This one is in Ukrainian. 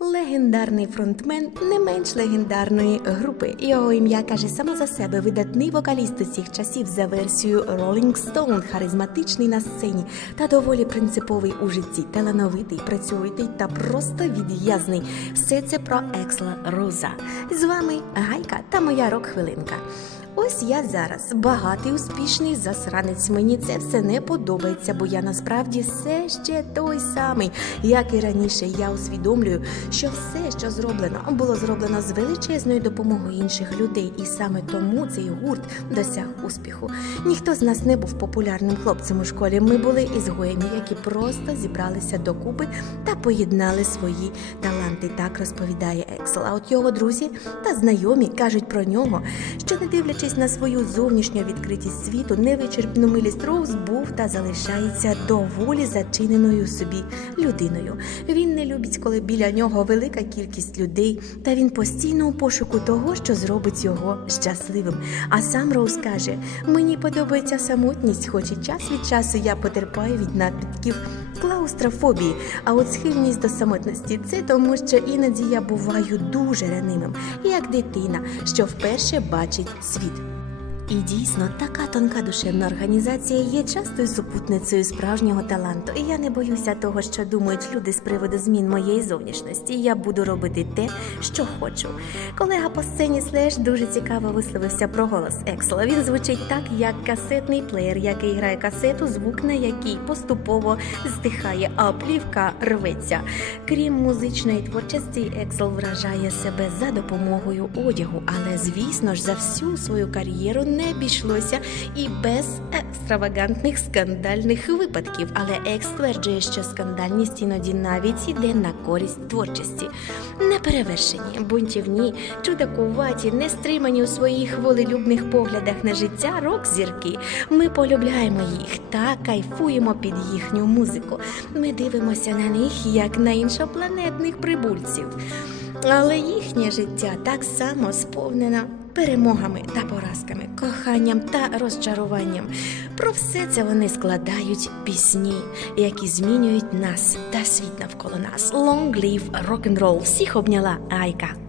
Легендарний фронтмен не менш легендарної групи. Його ім'я каже само за себе видатний вокаліст усіх часів за версією Rolling Stone, харизматичний на сцені та доволі принциповий у житті, талановитий, працьовитий та просто відв'язний. Все це про Ексла Роза. З вами Гайка та моя рок-хвилинка. Ось я зараз багатий, успішний засранець. Мені це все не подобається, бо я насправді все ще той самий. Як і раніше, я усвідомлюю, що все, що зроблено, було зроблено з величезною допомогою інших людей, і саме тому цей гурт досяг успіху. Ніхто з нас не був популярним хлопцем у школі. Ми були ізгоями, які просто зібралися докупи та поєднали свої таланти. Так розповідає Ексел. А от його друзі та знайомі кажуть про нього, що не дивлячись на свою зовнішню відкритість світу, невичерпну милість Роуз був та залишається доволі зачиненою собі людиною. Він не любить, коли біля нього велика кількість людей, та він постійно у пошуку того, що зробить його щасливим. А сам Роуз каже: мені подобається самотність, хоч і час від часу я потерпаю від надпадків клаустрофобії. А от схильність до самотності це тому, що іноді я буваю дуже ранimим, як дитина, що вперше бачить світ. І дійсно, така тонка душевна організація є частою супутницею справжнього таланту. І я не боюся того, що думають люди з приводу змін моєї зовнішності. Я буду робити те, що хочу. Колега по сцені Слеш дуже цікаво висловився про голос Ексела. Він звучить так, як касетний плеєр, який грає касету, звук на який поступово здихає, а плівка рветься. Крім музичної творчості, Ексел вражає себе за допомогою одягу, але звісно ж за всю свою кар'єру не обійшлося і без екстравагантних скандальних випадків. Але Екс стверджує, що скандальність іноді навіть іде на користь творчості. Неперевершені, бунтівні, чудакуваті, нестримані у своїх волелюбних поглядах на життя рок-зірки. Ми полюбляємо їх та кайфуємо під їхню музику. Ми дивимося на них як на іншопланетних прибульців. Але їхнє життя так само сповнено перемогами та поразками, коханням та розчаруванням. Про все це вони складають пісні, які змінюють нас та світ навколо нас. Long live rock and roll! Всіх обняла Айка.